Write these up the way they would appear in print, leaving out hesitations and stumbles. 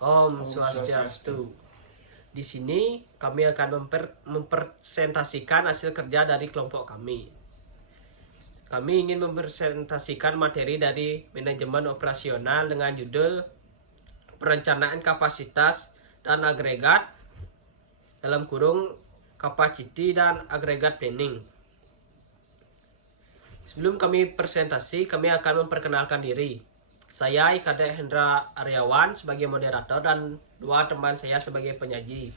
Om Swastiastu. Di sini kami akan mempresentasikan hasil kerja dari kelompok kami. Kami ingin mempresentasikan materi dari manajemen operasional dengan judul perencanaan kapasitas dan agregat dalam kurung capacity dan agregat planning. Sebelum kami presentasi, kami akan memperkenalkan diri. Saya Ikade Hendra Aryawan sebagai moderator dan dua teman saya sebagai penyaji.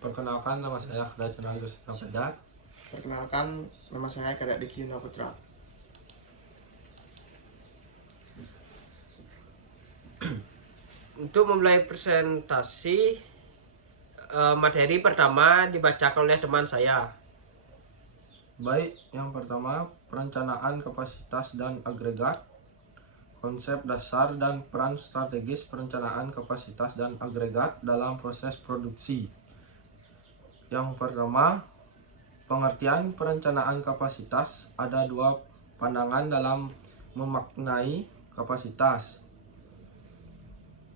Perkenalkan, nama saya Kadek Agus Kapedat. Perkenalkan, nama saya Kadek Diki Yuna Putra. Untuk memulai presentasi, materi pertama dibacakan oleh teman saya. Baik, yang pertama, perencanaan kapasitas dan agregat, konsep dasar dan peran strategis perencanaan kapasitas dan agregat dalam proses produksi. Yang pertama, pengertian perencanaan kapasitas. Ada dua pandangan dalam memaknai kapasitas.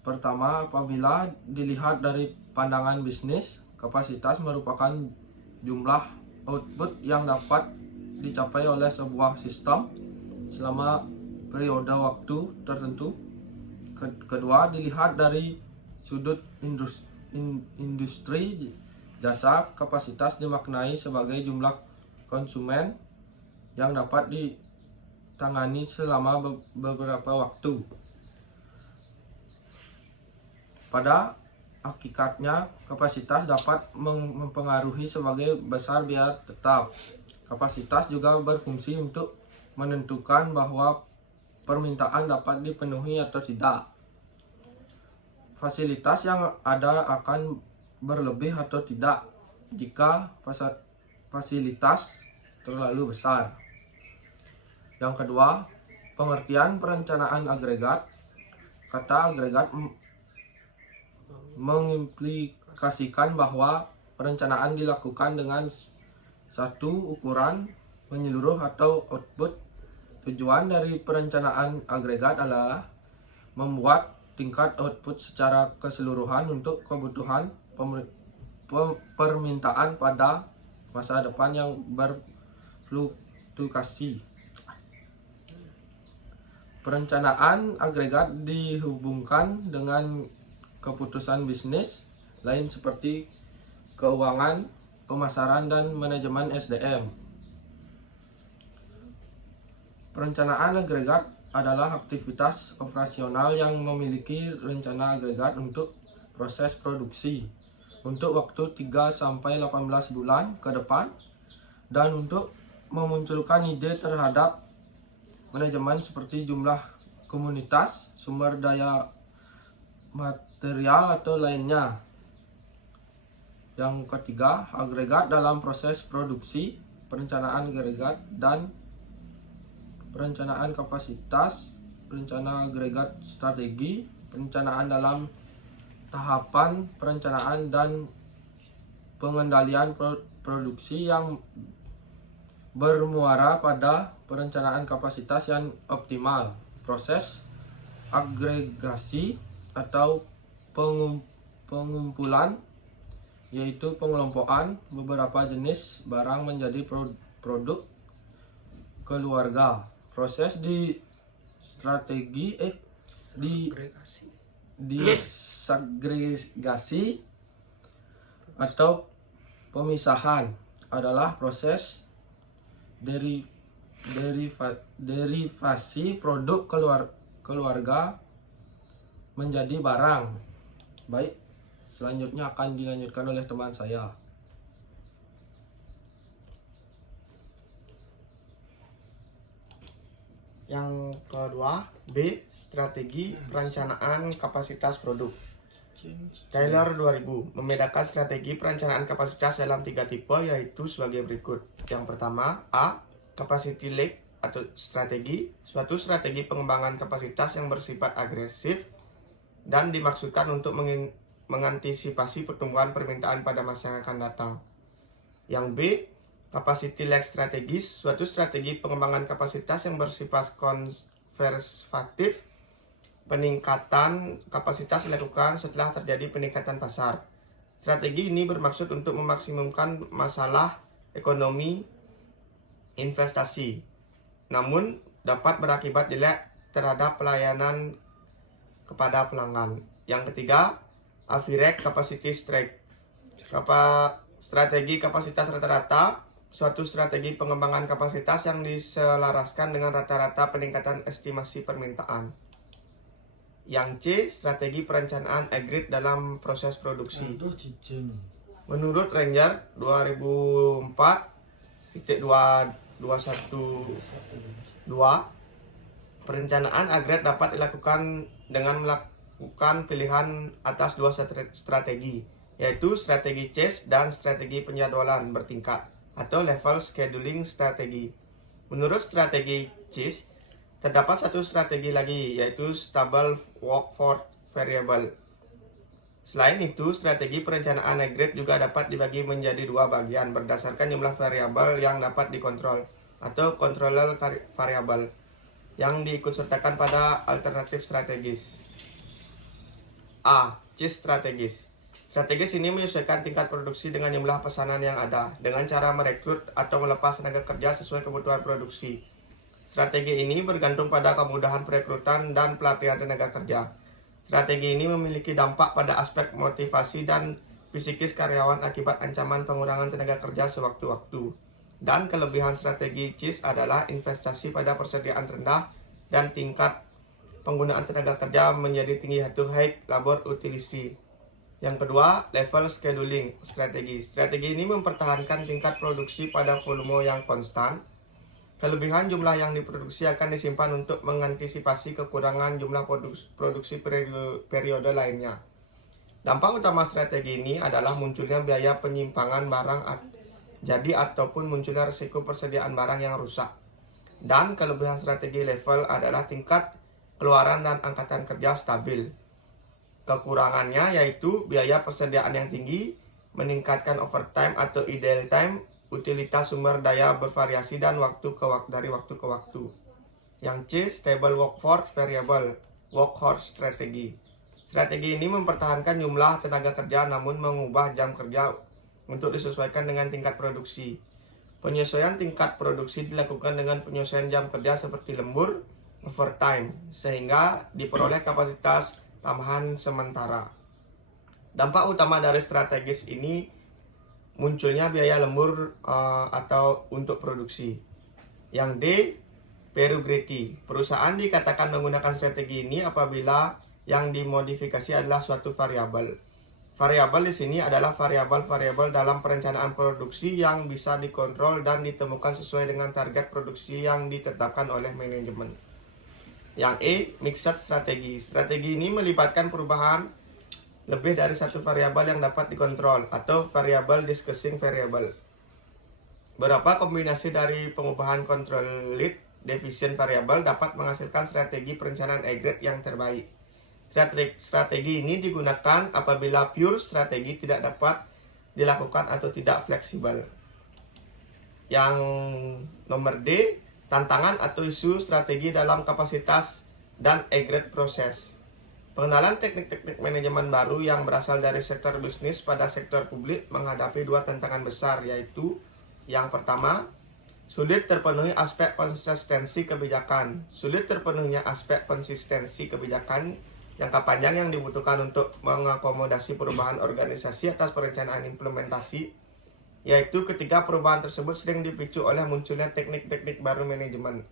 Pertama, apabila dilihat dari pandangan bisnis, kapasitas merupakan jumlah output yang dapat dicapai oleh sebuah sistem selama periode waktu tertentu. Kedua, dilihat dari sudut industri jasa, kapasitas dimaknai sebagai jumlah konsumen yang dapat ditangani selama beberapa waktu. Pada hakikatnya, kapasitas dapat mempengaruhi sebagai besar biaya tetap. Kapasitas juga berfungsi untuk menentukan bahwa permintaan dapat dipenuhi atau tidak. Fasilitas yang ada akan berlebih atau tidak jika fasilitas terlalu besar. Yang kedua, pengertian perencanaan agregat. Kata agregat mengimplikasikan bahwa perencanaan dilakukan dengan satu ukuran menyeluruh atau output. Tujuan dari perencanaan agregat adalah membuat tingkat output secara keseluruhan untuk kebutuhan permintaan pada masa depan yang berfluktuasi. Perencanaan agregat dihubungkan dengan keputusan bisnis lain seperti keuangan, pemasaran, dan manajemen SDM. Perencanaan agregat adalah aktivitas operasional yang memiliki rencana agregat untuk proses produksi untuk waktu 3-18 bulan ke depan dan untuk memunculkan ide terhadap manajemen seperti jumlah komunitas, sumber daya material atau lainnya. Yang ketiga, agregat dalam proses produksi, perencanaan agregat dan perencanaan kapasitas, rencana agregat strategi, perencanaan dalam tahapan perencanaan dan pengendalian produksi yang bermuara pada perencanaan kapasitas yang optimal. Proses agregasi atau pengumpulan yaitu pengelompokan beberapa jenis barang menjadi produk keluarga. Proses disagregasi atau pemisahan adalah proses derivasi produk keluarga menjadi barang. Baik, selanjutnya akan dilanjutkan oleh teman saya. Yang kedua, B. Strategi perencanaan kapasitas produk. Taylor 2000 membedakan strategi perencanaan kapasitas dalam 3 tipe, yaitu sebagai berikut. Yang pertama, A. Capacity led atau strategi, suatu strategi pengembangan kapasitas yang bersifat agresif dan dimaksudkan untuk mengantisipasi pertumbuhan permintaan pada masa yang akan datang. Yang B. Capacity led strategis, suatu strategi pengembangan kapasitas yang bersifat konservatif peningkatan kapasitas dilakukan setelah terjadi peningkatan pasar. Strategi ini bermaksud untuk memaksimumkan masalah ekonomi investasi, namun dapat berakibat jelek terhadap pelayanan kepada pelanggan. Yang ketiga, average capacity strike. Strategi kapasitas rata-rata, suatu strategi pengembangan kapasitas yang diselaraskan dengan rata-rata peningkatan estimasi permintaan. Yang C, strategi perencanaan aggregate dalam proses produksi. Menurut Ranger 2004.212, perencanaan aggregate dapat dilakukan dengan melakukan pilihan atas dua strategi, yaitu strategi CASE dan strategi penjadwalan bertingkat atau level scheduling strategi. Menurut strategi CASE, terdapat satu strategi lagi, yaitu Stable Workforce Variable. Selain itu, strategi perencanaan aggregate juga dapat dibagi menjadi dua bagian berdasarkan jumlah variabel yang dapat dikontrol atau controller variable yang diikutsertakan pada alternatif strategis. A. CASE strategis. Strategis ini menyesuaikan tingkat produksi dengan jumlah pesanan yang ada dengan cara merekrut atau melepas tenaga kerja sesuai kebutuhan produksi. Strategi ini bergantung pada kemudahan perekrutan dan pelatihan tenaga kerja. Strategi ini memiliki dampak pada aspek motivasi dan psikis karyawan akibat ancaman pengurangan tenaga kerja sewaktu-waktu. Dan kelebihan strategi CASE adalah investasi pada persediaan rendah dan tingkat penggunaan tenaga kerja menjadi tinggi atau high labor utility. Yang kedua, level scheduling strategi. Strategi ini mempertahankan tingkat produksi pada volume yang konstan. Kelebihan jumlah yang diproduksi akan disimpan untuk mengantisipasi kekurangan jumlah produksi periode lainnya. Dampak utama strategi ini adalah munculnya biaya penyimpangan barang jadi ataupun munculnya risiko persediaan barang yang rusak. Dan kelebihan strategi level adalah tingkat keluaran dan angkatan kerja stabil. Kekurangannya yaitu biaya persediaan yang tinggi, meningkatkan overtime atau idle time, utilitas sumber daya bervariasi dan dari waktu ke waktu. Yang C, Stable Workforce Variable, Workhorse Strategi. Strategi ini mempertahankan jumlah tenaga kerja namun mengubah jam kerja untuk disesuaikan dengan tingkat produksi. Penyesuaian tingkat produksi dilakukan dengan penyesuaian jam kerja seperti lembur, overtime, sehingga diperoleh kapasitas tambahan sementara. Dampak utama dari strategis ini munculnya biaya lembur atau untuk produksi. Yang D, Perugreti. Perusahaan dikatakan menggunakan strategi ini apabila yang dimodifikasi adalah suatu variabel. Variabel di sini adalah variabel-variabel dalam perencanaan produksi yang bisa dikontrol dan ditemukan sesuai dengan target produksi yang ditetapkan oleh manajemen. Yang E, Mixed Strategi. Strategi ini melibatkan perubahan lebih dari satu variabel yang dapat dikontrol atau variable discussing variable. Beberapa kombinasi dari pengubahan controlled division variable dapat menghasilkan strategi perencanaan aggregate yang terbaik. Strategi ini digunakan apabila pure strategi tidak dapat dilakukan atau tidak fleksibel. Yang nomor D, tantangan atau isu strategi dalam kapasitas dan aggregate proses. Pengenalan teknik-teknik manajemen baru yang berasal dari sektor bisnis pada sektor publik menghadapi dua tantangan besar, yaitu yang pertama, sulit terpenuhi aspek konsistensi kebijakan. Sulit terpenuhinya aspek konsistensi kebijakan jangka panjang yang dibutuhkan untuk mengakomodasi perubahan organisasi atas perencanaan implementasi, yaitu ketika perubahan tersebut sering dipicu oleh munculnya teknik-teknik baru manajemen.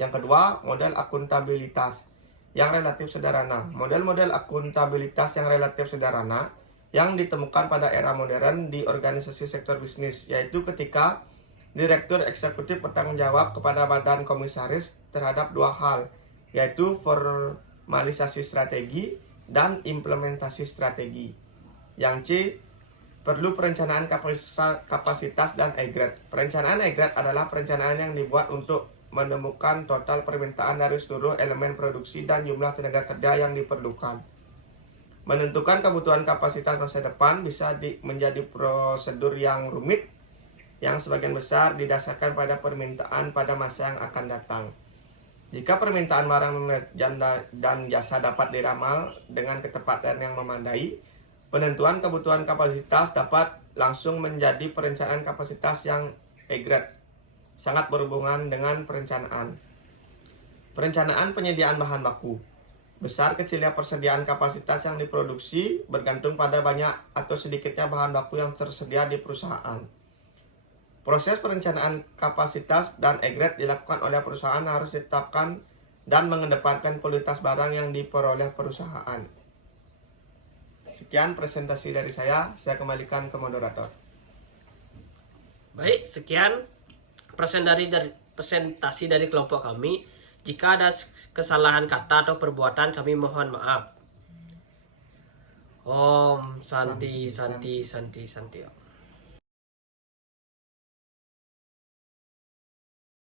Yang kedua, model akuntabilitas yang relatif sederhana. Model-model akuntabilitas yang relatif sederhana yang ditemukan pada era modern di organisasi sektor bisnis, yaitu ketika direktur eksekutif bertanggung jawab kepada badan komisaris terhadap dua hal, yaitu formalisasi strategi dan implementasi strategi. Yang C, perlu perencanaan kapasitas dan aggregate. Perencanaan aggregate adalah perencanaan yang dibuat untuk menemukan total permintaan dari seluruh elemen produksi dan jumlah tenaga kerja yang diperlukan. Menentukan kebutuhan kapasitas masa depan bisa menjadi prosedur yang rumit yang sebagian besar didasarkan pada permintaan pada masa yang akan datang. Jika permintaan barang dan jasa dapat diramal dengan ketepatan yang memadai, penentuan kebutuhan kapasitas dapat langsung menjadi perencanaan kapasitas yang E-grade. Sangat berhubungan dengan perencanaan. Perencanaan penyediaan bahan baku. Besar kecilnya persediaan kapasitas yang diproduksi bergantung pada banyak atau sedikitnya bahan baku yang tersedia di perusahaan. Proses perencanaan kapasitas dan E-grade dilakukan oleh perusahaan harus ditetapkan dan mengedepankan kualitas barang yang diperoleh perusahaan. Sekian presentasi dari saya kembalikan ke moderator. Baik, sekian presentasi dari kelompok kami. Jika ada kesalahan kata atau perbuatan, kami mohon maaf. Om Santi Santi Santi Santi.